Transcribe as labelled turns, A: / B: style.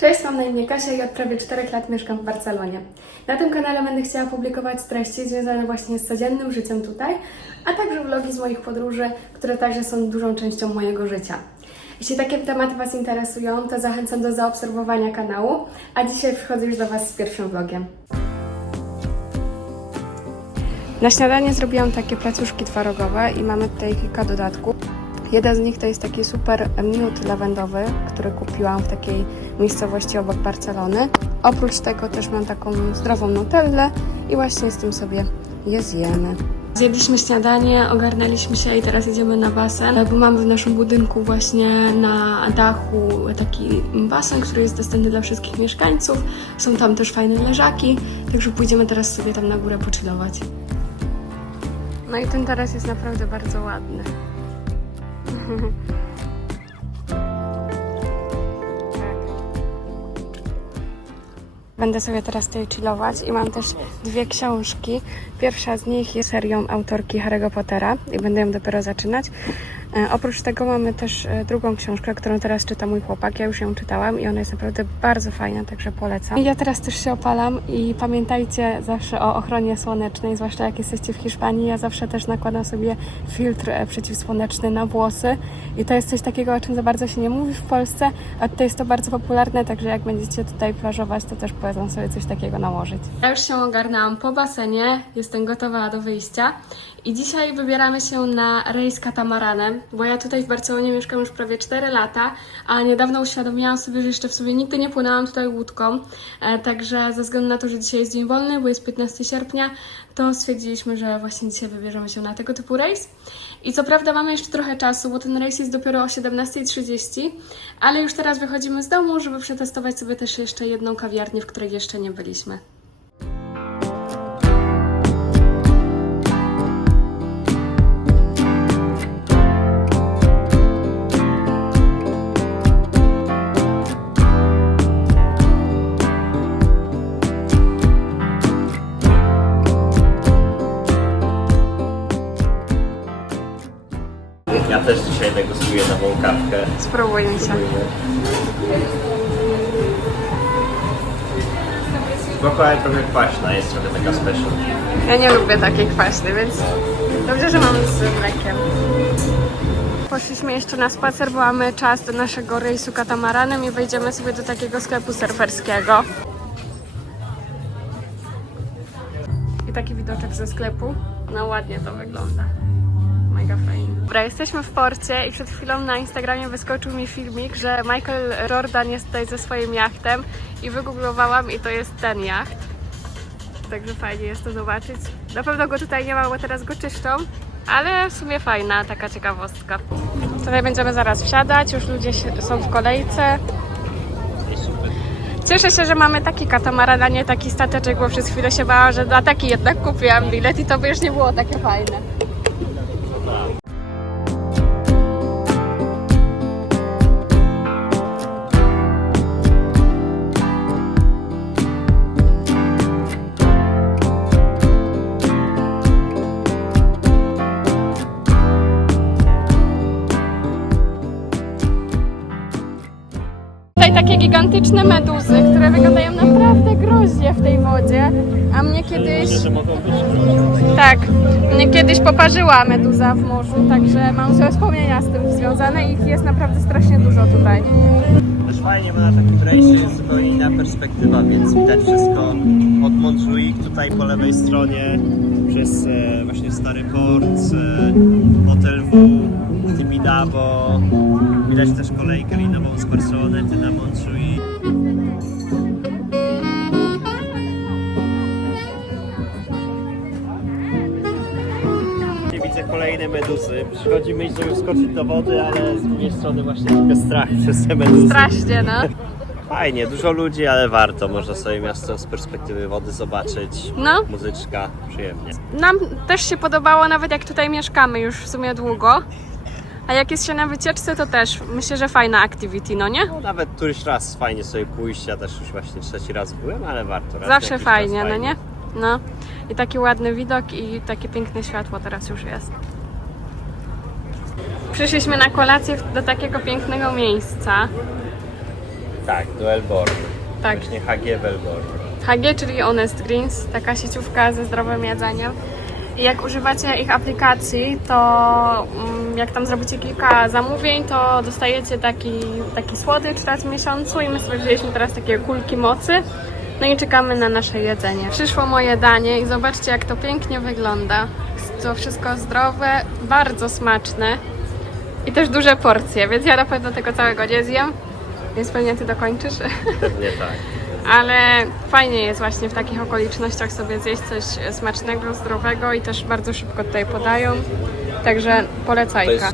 A: Cześć, mam na imię Kasia i od prawie 4 lat mieszkam w Barcelonie. Na tym kanale będę chciała publikować treści związane właśnie z codziennym życiem tutaj, a także vlogi z moich podróży, które także są dużą częścią mojego życia. Jeśli takie tematy Was interesują, to zachęcam do zaobserwowania kanału, a dzisiaj przychodzę już do Was z pierwszym vlogiem. Na śniadanie zrobiłam takie placuszki twarogowe i mamy tutaj kilka dodatków. Jeden z nich to jest taki super miód lawendowy, który kupiłam w takiej miejscowości obok Barcelony. Oprócz tego też mam taką zdrową nutellę i właśnie z tym sobie je zjemy. Zjedliśmy śniadanie, ogarnęliśmy się i teraz jedziemy na basen, bo mamy w naszym budynku właśnie na dachu taki basen, który jest dostępny dla wszystkich mieszkańców. Są tam też fajne leżaki, także pójdziemy teraz sobie tam na górę pochillować. No i ten teraz jest naprawdę bardzo ładny. Będę sobie teraz tutaj chillować i mam też dwie książki. Pierwsza z nich jest serią autorki Harry'ego Pottera i będę ją dopiero zaczynać. E, oprócz tego mamy też e, drugą książkę, którą teraz czyta mój chłopak. Ja już ją czytałam i ona jest naprawdę bardzo fajna, także polecam. Ja teraz też się opalam i pamiętajcie zawsze o ochronie słonecznej, zwłaszcza jak jesteście w Hiszpanii. Ja zawsze też nakładam sobie filtr e, przeciwsłoneczny na włosy i to jest coś takiego, o czym za bardzo się nie mówi w Polsce, a tutaj jest to bardzo popularne, także jak będziecie tutaj plażować, to też polecam sobie coś takiego nałożyć. Ja już się ogarnęłam po basenie, jestem gotowa do wyjścia i dzisiaj wybieramy się na rejs katamaranem, bo ja tutaj w Barcelonie mieszkam już prawie 4 lata, a niedawno uświadomiłam sobie, że jeszcze w sobie nigdy nie płynęłam tutaj łódką, e, także ze względu na to, że dzisiaj jest dzień wolny, bo jest 15 sierpnia, to stwierdziliśmy, że właśnie dzisiaj wybierzemy się na tego typu rejs. I co prawda mamy jeszcze trochę czasu, bo ten rejs jest dopiero o 17.30, ale już teraz wychodzimy z domu, żeby przetestować sobie też jeszcze jedną kawiarnię, w której jeszcze nie byliśmy.
B: Też dzisiaj degustuję nową kawkę.
A: Spróbujmy się.
B: Spoko, ale trochę kwaśna, jest trochę taka special.
A: Ja nie lubię takiej kwaśnej, więc dobrze, że mam z mlekiem. Poszliśmy jeszcze na spacer, bo mamy czas do naszego rejsu katamaranem i wejdziemy sobie do takiego sklepu surferskiego. I taki widoczek ze sklepu. No ładnie to wygląda. Mega fajnie. Dobra, jesteśmy w porcie i przed chwilą na Instagramie wyskoczył mi filmik, że Michael Jordan jest tutaj ze swoim jachtem i wygooglowałam i to jest ten jacht. Także fajnie jest to zobaczyć. Na pewno go tutaj nie ma, bo teraz go czyszczą, ale w sumie fajna taka ciekawostka. Tutaj będziemy zaraz wsiadać, już ludzie są w kolejce. Cieszę się, że mamy taki katamaran, a nie taki stateczek, bo przez chwilę się bałam, że na taki jednak kupiłam bilet i to by już nie było takie fajne. Gigantyczne meduzy, które wyglądają naprawdę groźnie w tej wodzie, a mnie kiedyś... Tak, mnie kiedyś poparzyła meduza w morzu, także mam złe wspomnienia z tym związane i ich jest naprawdę strasznie dużo tutaj.
B: Też fajnie, bo na takim rejsie jest zupełnie inna perspektywa, więc widać wszystko od Montjuic tutaj po lewej stronie, przez e, właśnie Stary Port, e, Hotel W, Tibidabo. Widać też kolejkę linową z Barcelonety na Montjuic. Nie widzę kolejne meduzy. Przychodzi myśl, żeby wskoczyć do wody, ale z drugiej strony właśnie trochę strach przez te meduzy.
A: Strasznie, no.
B: Fajnie, dużo ludzi, ale warto. Można sobie miasto z perspektywy wody zobaczyć.
A: No.
B: Muzyczka, przyjemnie.
A: Nam też się podobało, nawet jak tutaj mieszkamy już w sumie długo. A jak jest się na wycieczce, to też myślę, że fajna activity, no nie?
B: No, nawet któryś raz fajnie sobie pójść. Ja też już właśnie trzeci raz byłem, ale warto. Raz
A: Zawsze fajnie, no nie? No. I taki ładny widok i takie piękne światło teraz już jest. Przyszliśmy na kolację do takiego pięknego miejsca.
B: Tak, do Elborn.
A: Tak.
B: Właśnie HG w Elborn.
A: HG, czyli Honest Greens, taka sieciówka ze zdrowym jedzeniem. Jak używacie ich aplikacji, to mm, jak tam zrobicie kilka zamówień, to dostajecie taki, taki słodycz raz w miesiącu i my sobie wzięliśmy teraz takie kulki mocy. No i czekamy na nasze jedzenie. Przyszło moje danie i zobaczcie jak to pięknie wygląda. To wszystko zdrowe, bardzo smaczne i też duże porcje, więc ja na pewno tego całego nie zjem. Więc pewnie ty dokończysz.
B: Pewnie tak.
A: Ale fajnie jest właśnie w takich okolicznościach sobie zjeść coś smacznego, zdrowego i też bardzo szybko tutaj podają. Także polecajka.